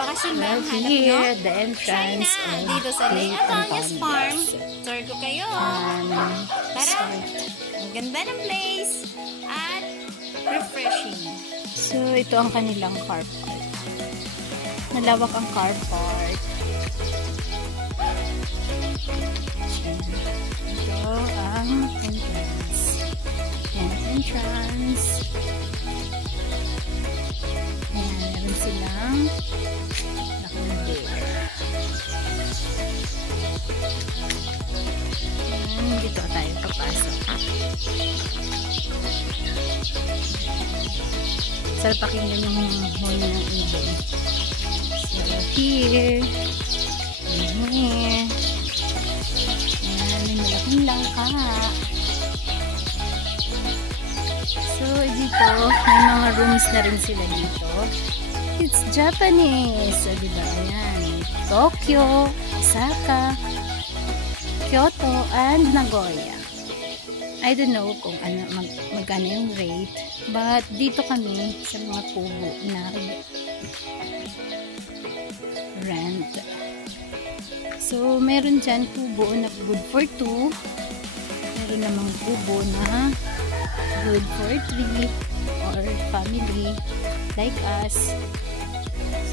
Bakasyon ba ang hanap nyo? Here, the entrance China, of dito sa Lake Antonius Farm. Tour ko kayo. Tara! Ang ganda ng place at refreshing. So, ito ang kanilang car park. Malawak ang car park. Ito ang entrance. Yan, entrance. Yan, meron silang nakaligay. Yan, dito tayo papasok. Sarap pakinggan yung huni ng ibon. So, here. Here. Yan, may malaking langka. So, dito, may mga rooms na rin sila dito. It's Japanese. So, diba? Ayan. Tokyo, Osaka, Kyoto, and Nagoya. I don't know kung ano, magkano yung rate. But, dito kami sa mga kubo na rent. So, meron dyan kubo na good for 2. Meron namang kubo na good for 3 or family like us.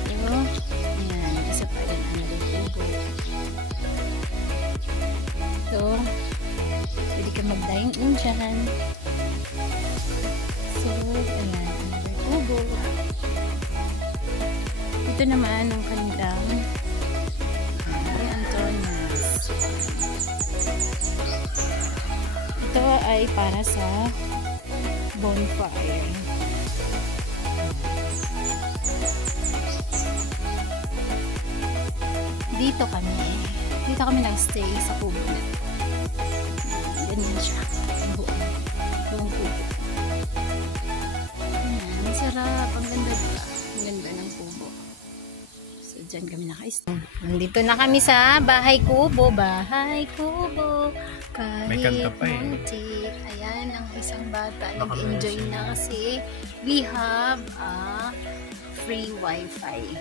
So, ayan. Isa pa rin ang kubo. So, pwede ka mag-dine-in dyan. So, ayan. Another kubo. Ito naman ang kanilang Antonius. Ito ay para sa bonfire. Dito kami nag-stay sa kubo na. Ganyan siya. Buong kubo. Ayan, sarap. Ang ganda ba? Ang ganda ng kubo. So, dyan kami naka-stay. Nandito na kami sa bahay kubo. Bahay kubo. Kahit may kanta pa eh. muntik. Ayan, ang isang bata nag-enjoy na kasi we have a free wifi.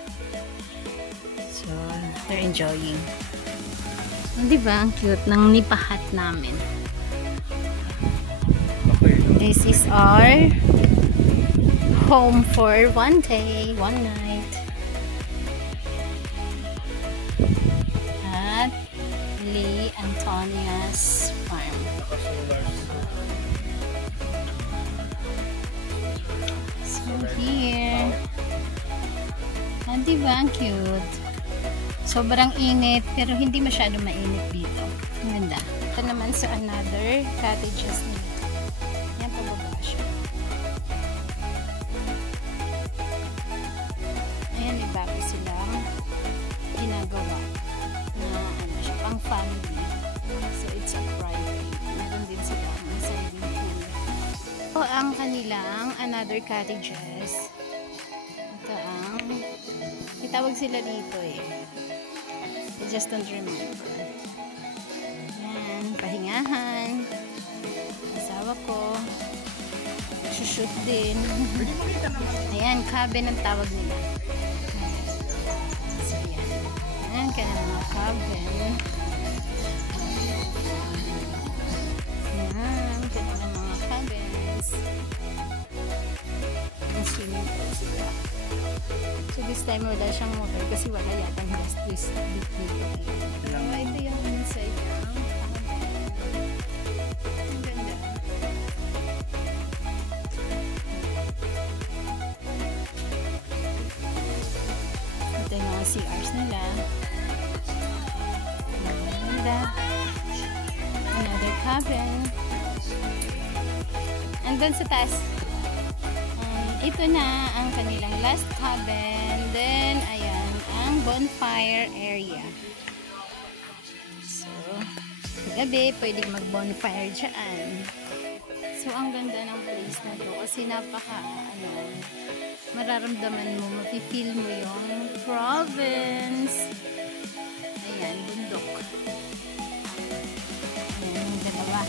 So, they're enjoying. Diba? Ang cute ng nipahat namin. This is our home for one day, one night. At Lee Antonius Farm. So here. Diba? Ang cute. Sobrang init, pero hindi masyado mainit dito. Ang ganda. Ito naman sa another cottages nila. Yan, pababa siya. Ayan, may bago silang ginagawa na ano siya, pang family. So, it's a private. Meron din silang swimming pool. Ito ang kanilang another cottages. Ito ang itawag sila dito eh. I just don't remember. Yan, pahingahan. Asawa ko. Shoot din. Ayan, cabin ang tawag nila. So, yan. Ayan, kaya mga cabin. Ayan, kaya mga cabins. Ang swimming pool sila. So, this time wala siyang motor kasi wala yatang gas twist dito. So, ito yung inside niya. Ang ganda. Ito yung mga CRs nila. Ang ganda. Another cabin. And doon sa taas, ito na ang kanilang last cabin. Then, ayan, ang bonfire area. So, gabi, pwedeng mag-bonfire dyan. So, ang ganda ng place na to. Kasi napaka, mararamdaman mo, mafe-feel mo yung province. Ayan, bundok. Ayan, yung dalawa.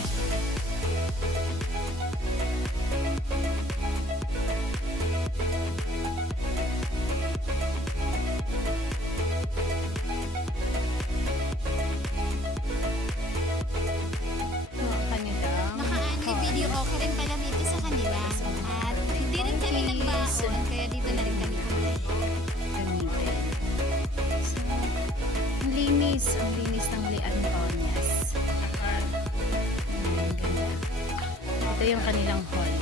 guys, ang linis ng Le Antonias. Ang ganda. Ito yung kanilang hall.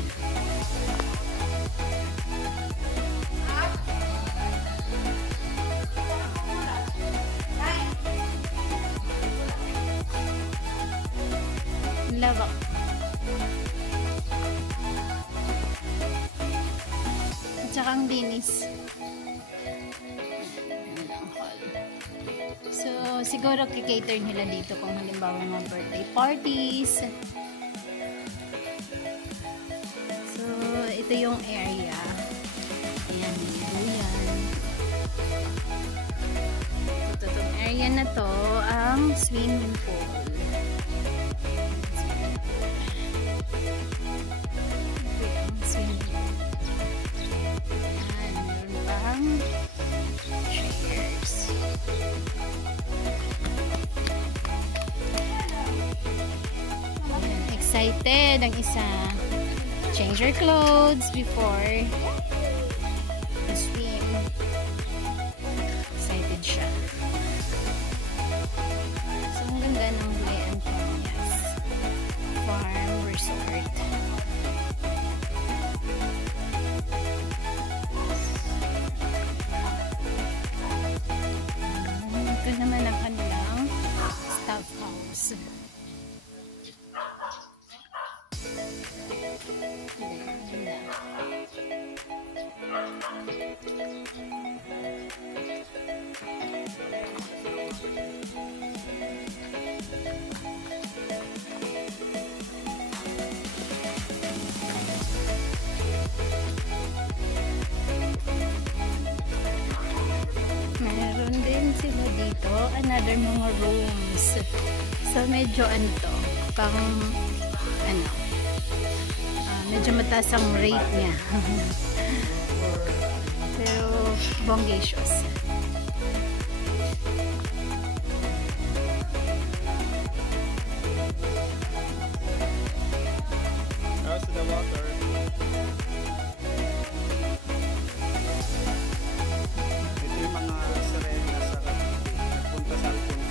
Lawak. At saka ang linis. So, siguro kikater nila dito kung halimbawa mga birthday parties. So, ito yung area. Ayan, yan. Ito tong area na to, ang swimming pool. Excited ang isa. Change your clothes before you swim. Excited siya. So, ang ganda ng Le Antonias Farm Resort. Ito naman ang kanilang staff house. Meron din sila dito, another mga rooms. So medyo ano to, pang ano, medyo mataas ang rate niya. Pero bongacious. How's the water? Ito yung mga sarili na sarap. Punta sa Alfonso.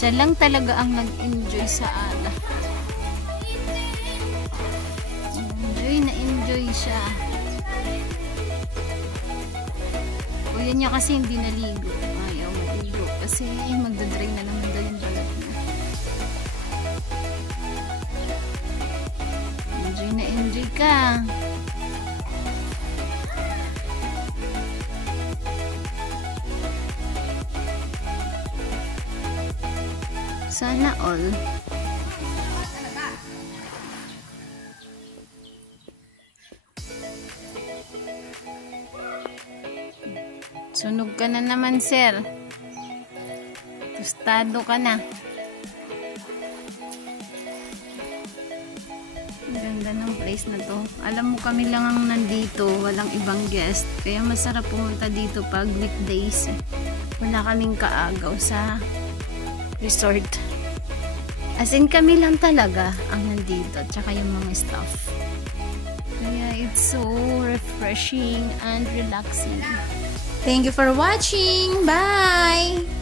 Siya lang talaga ang nag-enjoy sa ala. Enjoy siya. Kuya niya kasi hindi naligo. Ayaw maligo kasi magdadry na naman daw yung balat niya. Enjoy ka. Sana all. Sunog ka na naman, sir. Tostado ka na. Ganda ng place na to. Alam mo, kami lang ang nandito. Walang ibang guest. Kaya masarap pumunta dito pag weekdays. Wala kaming kaagaw sa resort. As in, kami lang talaga ang nandito. Tsaka yung mga staff. Kaya it's so refreshing and relaxing. Thank you for watching. Bye!